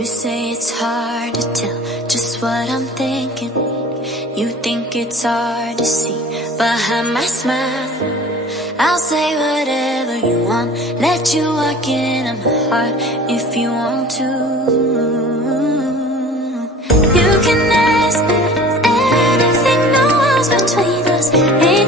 You say it's hard to tell just what I'm thinking. You think it's hard to see behind my smile. I'll say whatever you want, let you walk into my heart if you want to. You can ask me anything, no walls between us.